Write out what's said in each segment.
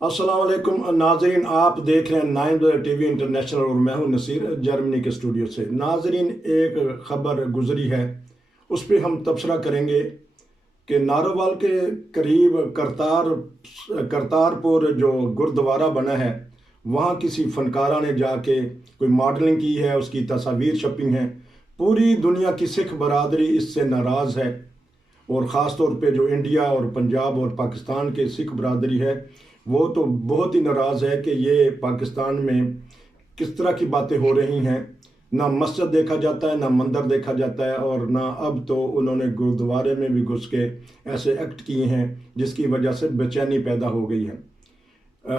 अस्सलाम वालेकुम नाजरीन, आप देख रहे हैं नाइन टीवी इंटरनेशनल और मैं हूं नसीर जर्मनी के स्टूडियो से। नाजरीन, एक ख़बर गुजरी है, उस पर हम तबसरा करेंगे कि नारोवाल के करीब करतारपुर जो गुरुद्वारा बना है, वहाँ किसी फनकारा ने जाके कोई मॉडलिंग की है, उसकी तस्वीर छपी हैं। पूरी दुनिया की सिख बरादरी इससे नाराज़ है, और ख़ास तौर पे जो इंडिया और पंजाब और पाकिस्तान के सिख बरादरी है, वो तो बहुत ही नाराज़ है कि ये पाकिस्तान में किस तरह की बातें हो रही हैं। ना मस्जिद देखा जाता है, ना मंदिर देखा जाता है, और ना अब तो उन्होंने गुरुद्वारे में भी घुस के ऐसे एक्ट किए हैं जिसकी वजह से बेचैनी पैदा हो गई है।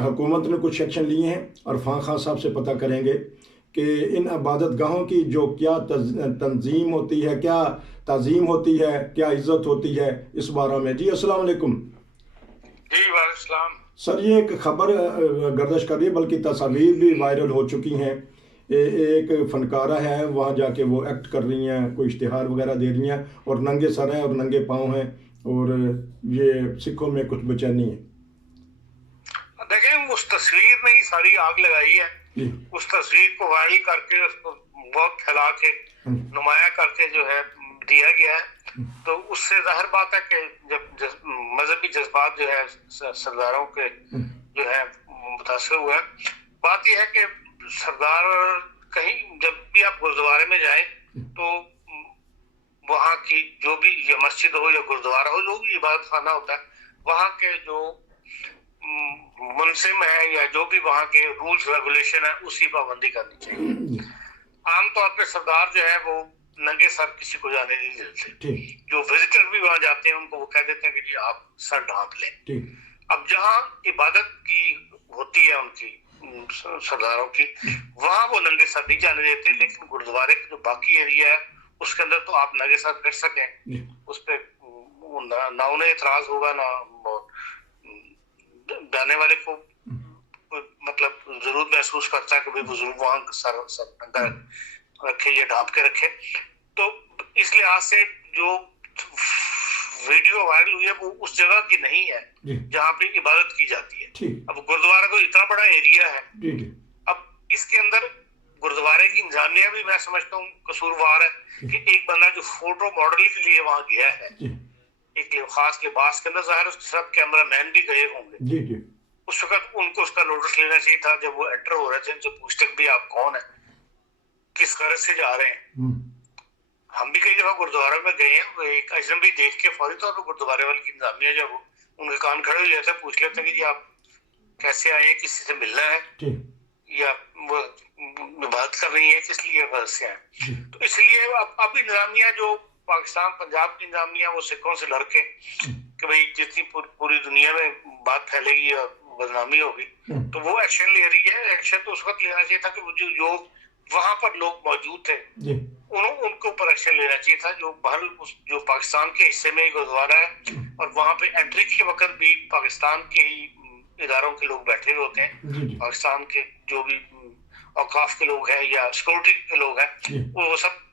हुकूमत ने कुछ एक्शन लिए हैं और खान खान साहब से पता करेंगे कि इन इबादत गाहों की जो क्या तंजीम होती है, क्या तज़ीम होती है, क्या इज़्ज़त होती है, इस बारे में। जी अस्सलाम वालेकुम। जी वालेकुम। सर, ये एक खबर गर्दिश कर रही है, बल्कि तस्वीर भी वायरल हो चुकी हैं। एक फनकारा है, वहाँ जाके वो एक्ट कर रही हैं, कोई इश्तिहार वगैरह दे रही हैं, और नंगे सर हैं और नंगे पाँव हैं, और ये सिखों में कुछ बेचैनी है। देखें, उस तस्वीर ने ही सारी आग लगाई है। उस तस्वीर को वायरल करके उसको बहुत फैला के नुमाया करके जो है दिया गया है, तो उससे जाहिर बात है कि जब मजहबी जज्बात जो है सरदारों के जो है मुतासर हुआ है। बात यह है कि सरदार कहीं जब भी आप गुरुद्वारे में जाए तो वहाँ की जो भी या मस्जिद हो या गुरुद्वारा हो, जो भी इबादत खाना होता है, वहाँ के जो मुंसिम है या जो भी वहाँ के रूल्स रेगुलेशन है, उसकी पाबंदी करनी चाहिए। आमतौर पे सरदार जो है वो नंगे सर किसी को जाने नहीं देते। जो विजिटर भी वहां जाते हैं उनको वो कह देते हैं कि जी आप सर ढांप लें। अब जहाँ इबादत की होती है उनकी सरदारों की, वहां वो नंगे सर नहीं जाने देते, लेकिन गुरुद्वारे का जो बाकी एरिया है उसके अंदर तो आप नंगे सर कर सकें। उस पर ना उन्हें इतराज होगा, ना जाने वाले को मतलब जरूर महसूस करता है कि भाई बुजुर्ग वहां सर रखे या ढांप के रखे। तो इस लिहाज से जो वीडियो वायरल हुई है वो उस जगह की नहीं है जहाँ पे इबादत की जाती है। अब गुरुद्वारा तो इतना बड़ा एरिया है, अब इसके अंदर गुरुद्वारे की इंतजामिया भी मैं समझता हूँ कसूरवार है कि एक बंदा जो फोटो मॉडल के लिए वहां गया है एक खास लिबास के अंदर, जाहिर उसके साथ कैमरा मैन भी गए होंगे। उस वक्त उनको उसका नोटिस लेना चाहिए था जब वो एंटर हो रहे थे, उनसे पूछते भी आप कौन है, किस गरज से जा रहे हैं। हम भी कई दफा गुरुद्वारा में गए हैं, एक अजनबी देख के फौरी तौर पर गुरुद्वारे वाले की इंतजामिया जब उनके कान खड़े हो जाते हैं, पूछ लेते हैं कि जी आप कैसे आए हैं, किसी से मिलना है या वो बात कर रही है, किस लिए घर से आए। तो इसलिए अब इंतजामिया जो पाकिस्तान पंजाब की इंतजामिया वो सिखों से लड़के कि भाई जितनी पूरी दुनिया में बात फैलेगी और बदनामी होगी तो वो एक्शन ले रही है। एक्शन तो उस वक्त लेना चाहिए था कि जो वहां पर लोग मौजूद थे उनके ऊपर एक्शन लेना चाहिए था। जो पाकिस्तान के हिस्से में गुरुद्वारा है और वहां पे एंट्री के वक्त भी पाकिस्तान के ही इदारों के लोग बैठे हुए होते हैं। पाकिस्तान के जो भी औकाफ के लोग हैं या सिक्योरिटी के लोग हैं वो सब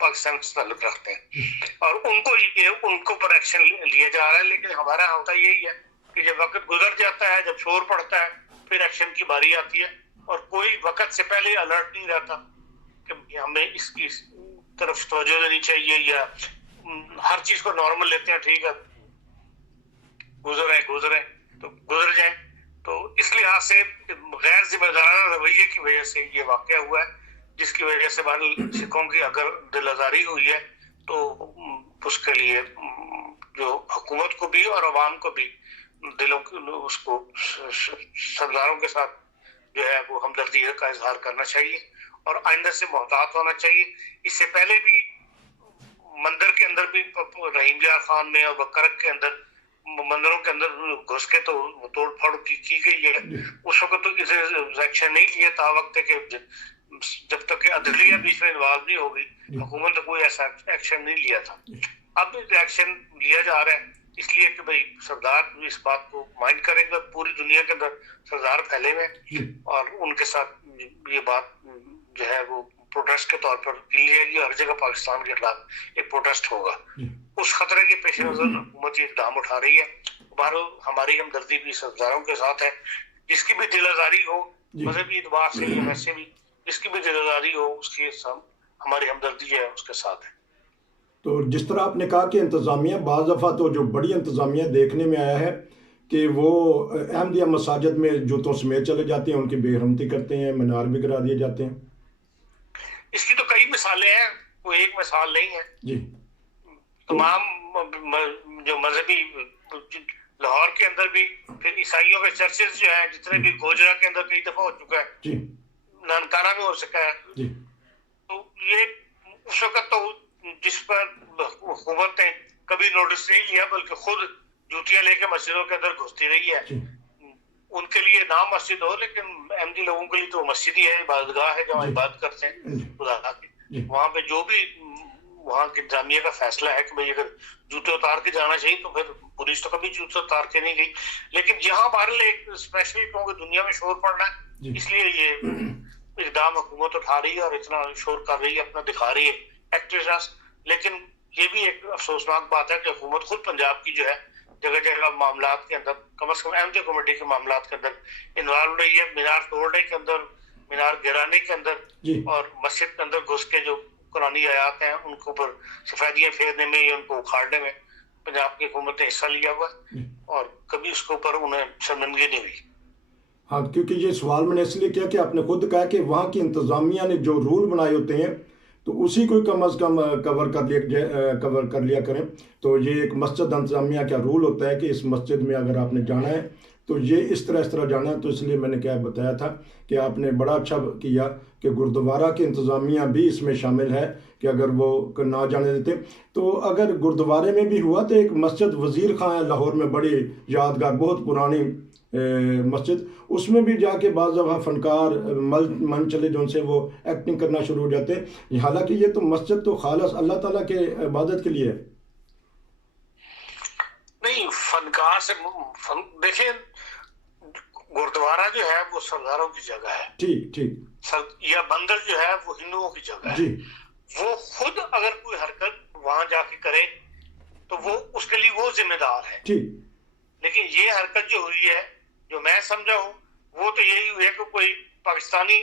पाकिस्तान से ताल्लुक रखते हैं और उनको पर एक्शन लिया जा रहा है। लेकिन हमारा होता यही है कि जब वक्त गुजर जाता है, जब शोर पड़ता है, फिर एक्शन की बारी आती है और कोई वक्त से पहले अलर्ट नहीं रहता कि हमें इसकी तरफ तवज्जो देनी चाहिए या हर चीज को नॉर्मल लेते हैं, ठीक है गुजरे तो गुजर जाए। तो इस लिहाज से गैर जिम्मेदाराना रवैये की वजह से ये वाकया हुआ है, जिसकी वजह से सिखों की अगर दिल आजारी हुई है तो उसके लिए जो हुकूमत को भी और अवाम को भी उसको सरदारों के साथ जो है वो हमदर्दी का इजहार करना चाहिए और आइंदा से मोहतात होना चाहिए। इससे पहले भी मंदिर के अंदर भी रहीम जार खान में और बकरक के अंदर मंदिरों के अंदर घुस के तो तोड़ फोड़ की गई है। उस वक्त तो इसे एक्शन नहीं लिया था, वक्त है कि जब तक अदलिया बीच में इन्वॉल्व नहीं होगी हुकूमत ने कोई ऐसा एक्शन नहीं लिया था। अब एक्शन लिया जा रहा है इसलिए कि भाई सरदार इस बात को माइंड करेंगे, पूरी दुनिया के अंदर सरदार फैले हुए और उनके साथ ये बात जो है वो प्रोटेस्ट के तौर पर ली जाएगी। हर जगह पाकिस्तान के खिलाफ एक प्रोटेस्ट होगा। उस खतरे के पेश नजर हुकूमत ये इकदाम उठा रही है। بہرحال ہماری ہمدردی بھی اس ہزاروں کے ساتھ ہے. جس کی بھی دل آزاری ہو مذہبی اعتبار سے یا ویسے بھی جس کی بھی دل آزاری ہو اس کی ہماری ہمدردی جو ہے اس کے ساتھ ہے. تو جس طرح آپ نے کہا کہ انتظامیہ بعض دفعہ تو جو بڑی انتظامیہ دیکھنے میں آیا ہے کہ وہ احمدیہ مساجد میں جوتوں سمیت چلے جاتے ہیں، ان کی بے حرمتی کرتے ہیں، مینار بھی گرا دیے جاتے ہیں. اس کی تو کئی مثالیں ہیں، کوئی ایک مثال نہیں ہے. جی تمام جو مذہبی لاہور کے اندر بھی، پھر عیسائیوں کے چرچز جو ہیں جتنے بھی گوجرا کے اندر کئی دفعہ ہو چکا ہے، جی نانکانہ میں ہو سکا ہے. جی تو یہ اس وقت تو جس پر حکومت نے کبھی نوٹس نہیں لیا بلکہ خود جوتیاں لے کے مسجدوں کے اندر گھستی رہی ہے. جی ان کے لیے نام مسجد ہو لیکن احمدی لوگوں کے لیے تو مسجد ہی ہے، عبادت گاہ ہے جہاں عبادت کرتے ہیں خدا کی. وہاں پہ جو بھی وہاں کے انتظامیہ کا فیصلہ ہے کہ بھئی اگر جوتے اتار کے جانا چاہیے تو پھر پولیس تو کبھی جوتے اتار کے نہیں گئی. لیکن یہاں بہرحال ایک اسپیشل کیونکہ دنیا میں شور پڑ رہا ہے اس لیے یہ اقدام حکومت اٹھا رہی ہے اور اتنا شور کر رہی ہے، اپنا دکھا رہی ہے ایکٹیویسٹ. لیکن یہ بھی ایک افسوسناک بات ہے کہ حکومت خود پنجاب کی جو ہے جگہ جگہ معاملات کے اندر کم از کم احمدیہ کمیٹی کے معاملات کے اندر انوالو رہی ہے. مینار توڑنے کے اندر، مینار گرانے کے اندر اور مسجد کے اندر گھس کے جو قرآنی آیات ہیں ان کے اوپر سفیدیاں پھیرنے میں یا ان کو اکھاڑنے میں پنجاب کی حکومت نے حصہ لیا ہوا ہے اور کبھی اس کے اوپر انہیں شرمندگی نہیں ہوئی. ہاں، کیونکہ یہ سوال میں نے اس لیے کیا کہ آپ نے خود کہا کہ وہاں کی انتظامیہ نے جو رول بنائے ہوتے ہیں تو اسی کو کم از کم کور کر لیا کریں. تو یہ ایک مسجد انتظامیہ کا رول ہوتا ہے کہ اس مسجد میں اگر آپ نے جانا ہے تو یہ اس طرح جانا ہے. تو اس لیے میں نے کیا بتایا تھا کہ آپ نے بڑا اچھا کیا کہ گردوارہ کی انتظامیہ بھی اس میں شامل ہے کہ اگر وہ نہ جانے دیتے. تو اگر گردوارے میں بھی ہوا تو ایک مسجد وزیر خان ہے لاہور میں، بڑی یادگار بہت پرانی مسجد، اس میں بھی جا کے بعض دفعہ فنکار من چلے جو ان سے وہ ایکٹنگ کرنا شروع ہو جاتے ہیں. حالانکہ یہ تو مسجد تو خالص اللہ تعالیٰ کے عبادت کے لیے ہے. نہیں، فنکار سے دیکھیں گردوارہ جو ہے وہ سرداروں کی جگہ ہے، ٹھیک یا بندر جو ہے وہ ہندوؤں کی جگہ ہے. وہ خود اگر کوئی حرکت وہاں جا کے کرے تو وہ اس کے لیے وہ ذمہ دار ہے. لیکن یہ حرکت جو ہوئی ہے جو میں سمجھا ہوں وہ تو یہی ہوئی ہے کہ کوئی پاکستانی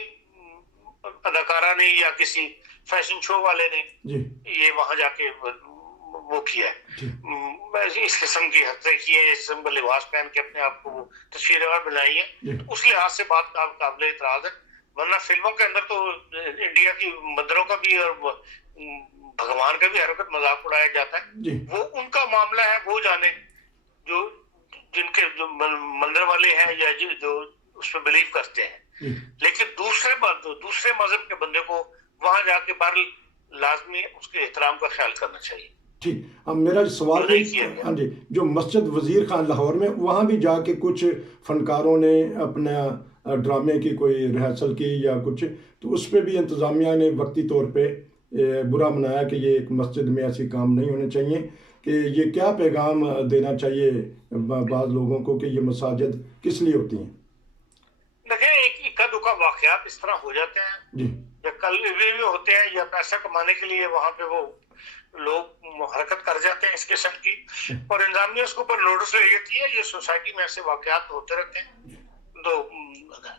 اداکارہ نے یا کسی فیشن شو والے نے یہ وہاں جا کے وہ کیا ہے، اس قسم کی حرکتیں کی ہیں، اس قسم کا لباس پہن کے اپنے آپ کو وہ تصویریں بنائی ہیں. اس لحاظ سے بات قابل اعتراض ہے. ورنہ فلموں کے اندر تو انڈیا کی مندروں کا بھی اور بھگوان کا بھی ہر وقت مذاق اڑایا جاتا ہے. وہ ان کا معاملہ ہے، وہ جانے جو جن کے جو مندر والے ہیں یا جو اس پہ بلیو کرتے ہیں. لیکن دوسرے مذہب کے بندے کو وہاں جا کے بہرحال لازمی اس کے احترام کا خیال کرنا چاہیے. ٹھیک. اب میرا سوال ہاں جی، جو مسجد وزیر خان لاہور میں وہاں بھی جا کے کچھ فنکاروں نے اپنا ڈرامے کی کوئی ریہرسل کی یا کچھ، تو اس پہ بھی انتظامیہ نے وقتی طور پہ برا منایا کہ یہ ایک مسجد میں ایسی کام نہیں ہونے چاہیے. کہ یہ کیا پیغام دینا چاہیے بعض لوگوں کو کہ یہ مساجد کس لیے ہوتی ہیں؟ دیکھیں ایک اکا دکا واقعات اس طرح ہو جاتے ہیں یا کل بھی ہوتے ہیں یا پیسہ کمانے کے لیے وہاں پہ وہ لوگ حرکت کر جاتے ہیں اس قسم کی، اور انتظامیہ اس کے اوپر نوٹس لے لیتی ہے. یہ سوسائٹی میں ایسے واقعات ہوتے رہتے ہیں تو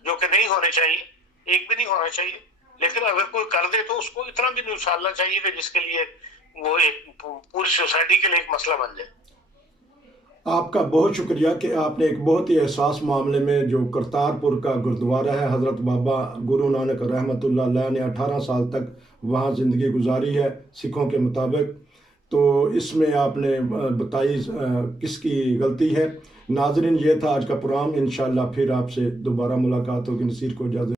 جو کہ نہیں ہونے چاہیے، ایک بھی نہیں ہونا چاہیے. لیکن اگر کوئی کر دے تو اس کو اتنا بھی نہیں اچھالنا چاہیے کہ جس کے لیے وہ ایک پوری سوسائٹی کے لیے ایک مسئلہ بن جائے. آپ کا بہت شکریہ کہ آپ نے ایک بہت ہی احساس معاملے میں جو کرتارپور کا گردوارہ ہے، حضرت بابا گرو نانک رحمۃ اللہ علیہ نے 18 سال تک وہاں زندگی گزاری ہے سکھوں کے مطابق، تو اس میں آپ نے بتائی کس کی غلطی ہے. ناظرین، یہ تھا آج کا پروگرام. انشاءاللہ پھر آپ سے دوبارہ ملاقات ہوگی. نصیر کو اجازت.